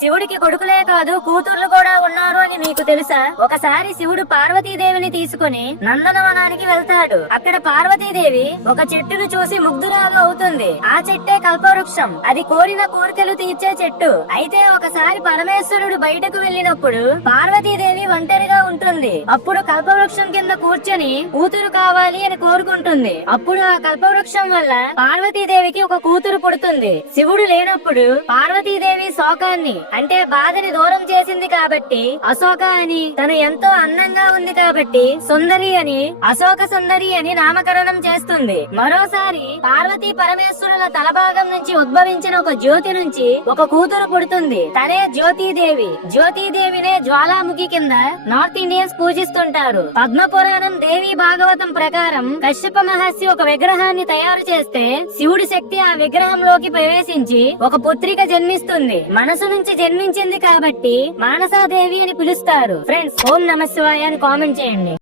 శివుడికి కొడుకులే కాదు కూతుర్లు కూడా ఉన్నారు అని మీకు తెలుసా? ఒకసారి శివుడు పార్వతీదేవిని తీసుకుని నందనవనానికి వెళ్తాడు. అక్కడ పార్వతీదేవి ఒక చెట్టును చూసి ముగ్ధురాలు అవుతుంది. ఆ చెట్టే కల్పవృక్షం. అది కోరిన కోరికలు తీర్చే చెట్టు. అయితే ఒకసారి పరమేశ్వరుడు బయటకు వెళ్ళినప్పుడు పార్వతీదేవి ఒంటరిగా ఉంటుంది. అప్పుడు కల్పవృక్షం కింద కూర్చొని కూతురు కావాలి అని కోరుకుంటుంది. అప్పుడు ఆ కల్పవృక్షం వల్ల పార్వతీదేవికి ఒక కూతురు పుడుతుంది. శివుడు లేనప్పుడు పార్వతీదేవి శోకాన్ని అంటే బాధని దూరం చేసింది కాబట్టి అశోక అని, తను ఎంతో అందంగా ఉంది కాబట్టి సుందరి అని అశోక సుందరి అని నామకరణం చేస్తుంది. మరోసారి పార్వతీ పరమేశ్వరుల తలభాగం నుంచి ఉద్భవించిన ఒక జ్యోతి నుంచి ఒక కూతురు పుడుతుంది. తనే జ్యోతిదేవి. జ్యోతిదేవినే జ్వాలాముఖి కింద నార్త్ ఇండియన్స్ పూజిస్తుంటారు. పద్మపురాణం దేవి భాగవతం ప్రకారం కశ్యప మహర్షి ఒక విగ్రహాన్ని తయారు చేస్తే శివుడి శక్తి ఆ విగ్రహంలోకి ప్రవేశించి ఒక పుత్రిక జన్మిస్తుంది. మనసు నుంచి జన్మించింది కాబట్టి మానసాదేవి అని పిలుస్తారు. ఫ్రెండ్స్, ఓం నమః శివాయ అని కామెంట్ చేయండి.